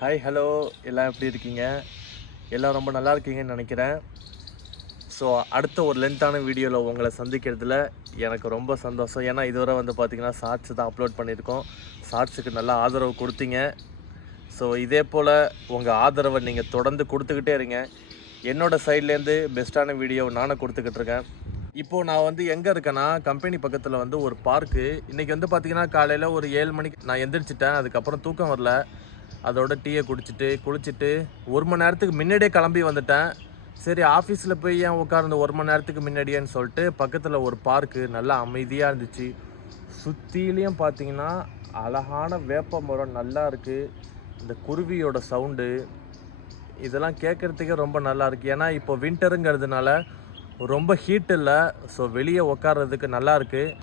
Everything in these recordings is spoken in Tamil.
ஹாய் ஹலோ எல்லாம் எப்படி இருக்கீங்க? எல்லாம் ரொம்ப நல்லா இருக்கீங்கன்னு நினைக்கிறேன். ஸோ அடுத்த ஒரு லென்த்தான வீடியோவில் உங்களை சந்திக்கிறதுல எனக்கு ரொம்ப சந்தோஷம். ஏன்னா இதுவரை வந்து பார்த்திங்கன்னா ஷார்ட்ஸ் தான் அப்லோட் பண்ணியிருக்கோம். ஷார்ட்ஸுக்கு நல்லா ஆதரவு கொடுத்தீங்க. ஸோ இதே போல் உங்கள் ஆதரவை நீங்கள் தொடர்ந்து கொடுத்துக்கிட்டே இருங்க. என்னோடய சைட்லேருந்து பெஸ்ட்டான வீடியோ நானும் கொடுத்துக்கிட்டு இருக்கேன். இப்போது நான் வந்து எங்கே இருக்கேன்னா, கம்பெனி பக்கத்தில் வந்து ஒரு பார்க்கு. இன்றைக்கி வந்து பார்த்திங்கன்னா காலையில் ஒரு 7 மணிக்கு நான் எந்திரிச்சிட்டேன். அதுக்கப்புறம் தூக்கம் வரல. அதோட டீயை குடிச்சிட்டு குளிச்சுட்டு 1 மணி நேரத்துக்கு முன்னாடியே கிளம்பி வந்துட்டேன். சரி ஆஃபீஸில் போய் ஏன் உட்கார்ந்து 1 மணி நேரத்துக்கு முன்னாடியேன்னு சொல்லிட்டு பக்கத்தில் ஒரு பார்க்கு நல்லா அமைதியாக இருந்துச்சு. சுற்றிலையும் பார்த்தீங்கன்னா அழகான வேப்ப மரம் நல்லா இருக்குது. இந்த குருவியோட சவுண்டு இதெல்லாம் கேட்குறதுக்கே ரொம்ப நல்லா இருக்குது. ஏன்னா இப்போ வின்டருங்கிறதுனால ரொம்ப ஹீட் இல்லை. ஸோ வெளியே உட்கார்றதுக்கு நல்லா இருக்குது.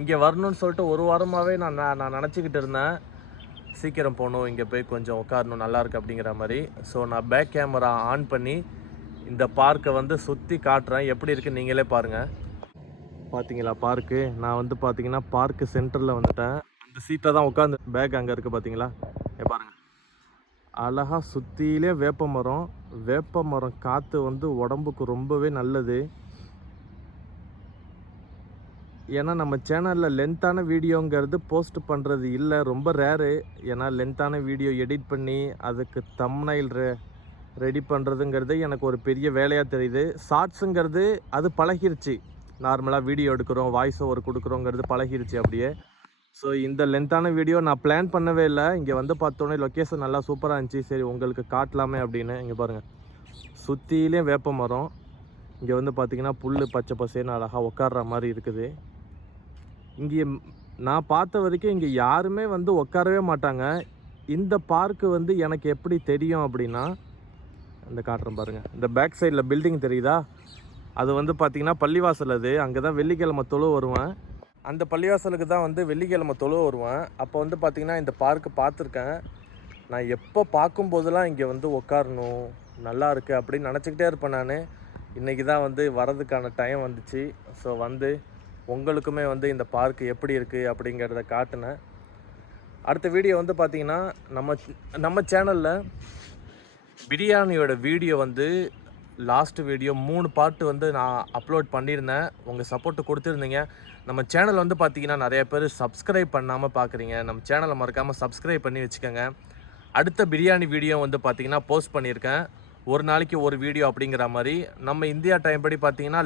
இங்கே வரணும்னு சொல்லிட்டு ஒரு வாரமாகவே நான் நினச்சிக்கிட்டு இருந்தேன். சீக்கிரம் போகணும், இங்கே போய் கொஞ்சம் உட்காரணும், நல்லாயிருக்கு அப்படிங்கிற மாதிரி. ஸோ நான் பேக் கேமரா ஆன் பண்ணி இந்த பார்க்கை வந்து சுற்றி காட்டுறேன். எப்படி இருக்குன்னு நீங்களே பாருங்கள். பார்த்தீங்களா பார்க்கு? நான் வந்து பார்த்தீங்கன்னா பார்க்கு சென்டரில் வந்துட்டேன். அந்த சீட்டில் தான் உட்காந்து பேக் அங்கே இருக்குது பார்த்தீங்களா? பாருங்கள், அழகாக சுற்றிலே வேப்ப மரம் காற்று வந்து உடம்புக்கு ரொம்பவே நல்லது. ஏன்னா நம்ம சேனலில் லென்த்தான வீடியோங்கிறது போஸ்ட் பண்ணுறது இல்லை, ரொம்ப ரேரு. ஏன்னா லென்த்தான வீடியோ எடிட் பண்ணி அதுக்கு தம்ப்நெயில் ரெடி பண்ணுறதுங்கிறது எனக்கு ஒரு பெரிய வேலையாக தெரியுது. ஷார்ட்ஸுங்கிறது அது பழகிருச்சு. நார்மலாக வீடியோ எடுக்கிறோம், வாய்ஸ் ஓவர் கொடுக்குறோங்கிறது பழகிருச்சு அப்படியே. ஸோ இந்த லென்த்தான வீடியோ நான் பிளான் பண்ணவே இல்லை. இங்கே வந்து பார்த்தோன்னே லொக்கேஷன் நல்லா சூப்பராக இருந்துச்சு. சரி உங்களுக்கு காட்டலாமே அப்படின்னு. இங்கே பாருங்கள், சுற்றிலையும் வேப்ப மரம். இங்கே வந்து பார்த்திங்கன்னா புல் பச்சை பசேன்னு அழகாக உட்கார்ற மாதிரி இருக்குது. இங்கே நான் பார்த்த வரைக்கும் இங்கே யாருமே வந்து உட்காரவே மாட்டாங்க. இந்த பார்க்கு வந்து எனக்கு எப்படி தெரியும் அப்படின்னா, இந்த காட்டுறேன் பாருங்கள். இந்த பேக் சைடில் பில்டிங் தெரியுதா? அது வந்து பார்த்திங்கன்னா பள்ளிவாசல். அது அங்கே தான் வெள்ளிக்கிழமை தொழுவ வருவேன். அந்த பள்ளிவாசலுக்கு தான் வந்து வெள்ளிக்கிழமை தொழுவ வருவேன். அப்போ வந்து பார்த்திங்கன்னா இந்த பார்க்கு பார்த்துருக்கேன். நான் எப்போ பார்க்கும்போதெல்லாம் இங்கே வந்து உட்காரணும், நல்லா இருக்குது அப்படின்னு நினச்சிக்கிட்டே இருப்பேன் நான். இன்றைக்கி தான் வந்து வரதுக்கான டைம் வந்துச்சு. ஸோ வந்து உங்களுக்குமே வந்து இந்த பார்க்கு எப்படி இருக்குது அப்படிங்கிறத காட்டினேன். அடுத்த வீடியோ வந்து பார்த்திங்கன்னா நம்ம சேனலில் பிரியாணியோட வீடியோ வந்து லாஸ்ட் வீடியோ 3 பார்ட்டு வந்து நான் அப்லோட் பண்ணியிருந்தேன். உங்கள் சப்போர்ட்டு கொடுத்துருந்தீங்க. நம்ம சேனல் வந்து பார்த்திங்கன்னா நிறைய பேர் சப்ஸ்கிரைப் பண்ணாமல் பார்க்குறீங்க. நம்ம சேனலை மறக்காமல் சப்ஸ்கிரைப் பண்ணி வச்சுக்கோங்க. அடுத்த பிரியாணி வீடியோ வந்து பார்த்திங்கன்னா போஸ்ட் பண்ணியிருக்கேன். ஒரு நாளைக்கு ஒரு வீடியோ அப்படிங்கிற மாதிரி. நம்ம இந்தியா டைம் படி பார்த்திங்கன்னா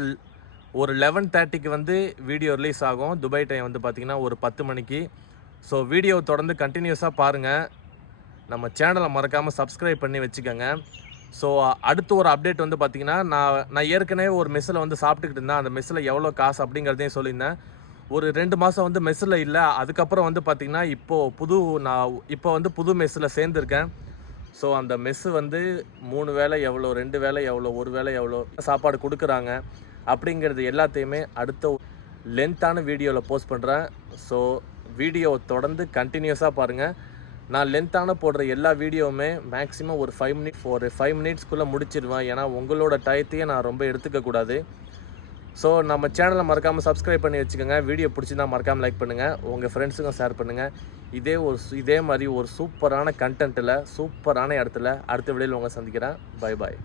ஒரு 11:30க்கு வந்து வீடியோ ரிலீஸ் ஆகும். துபாய் டைம் வந்து பார்த்திங்கன்னா ஒரு 10 மணிக்கு. ஸோ வீடியோ தொடர்ந்து கண்டினியூஸாக பாருங்கள். நம்ம சேனலை மறக்காமல் சப்ஸ்கிரைப் பண்ணி வச்சுக்கோங்க. ஸோ அடுத்து ஒரு அப்டேட் வந்து பார்த்திங்கன்னா, நான் ஏற்கனவே ஒரு மெஸ்ஸில் வந்து சாப்பிட்டுக்கிட்டு இருந்தேன். அந்த மெஸ்ஸில் எவ்வளோ காசு அப்படிங்கிறதையும் சொல்லியிருந்தேன். ஒரு 2 மாதம் வந்து மெஸ்ஸில் இல்லை. அதுக்கப்புறம் வந்து பார்த்திங்கன்னா நான் இப்போ வந்து புது மெஸ்ஸில் சேர்ந்துருக்கேன். ஸோ அந்த மெஸ்ஸு வந்து 3 வேளை எவ்வளோ, 2 வேளை எவ்வளோ, 1 வேளை எவ்வளோ சாப்பாடு கொடுக்குறாங்க அப்படிங்கிறது எல்லாத்தையுமே அடுத்த லென்த்தான வீடியோவில் போஸ்ட் பண்ணுறேன். ஸோ வீடியோவை தொடர்ந்து கண்டினியூஸாக பாருங்கள். நான் லென்த்தான போடுற எல்லா வீடியோவுமே மேக்ஸிமம் ஒரு 5 மினிட்ஸ்க்குள்ளே முடிச்சிடுவேன். ஏன்னா உங்களோட டயத்தையே நான் ரொம்ப எடுத்துக்கக்கூடாது. ஸோ நம்ம சேனலை மறக்காமல் சப்ஸ்கிரைப் பண்ணி வச்சுக்கோங்க. வீடியோ பிடிச்சிருந்தா மறக்காமல் லைக் பண்ணுங்கள். உங்கள் ஃப்ரெண்ட்ஸுக்கும் ஷேர் பண்ணுங்கள். இதே மாதிரி ஒரு சூப்பரான கண்டென்ட்டில் சூப்பரான இடத்துல அடுத்த வீடியோவில் உங்களை சந்திக்கிறேன். Bye bye.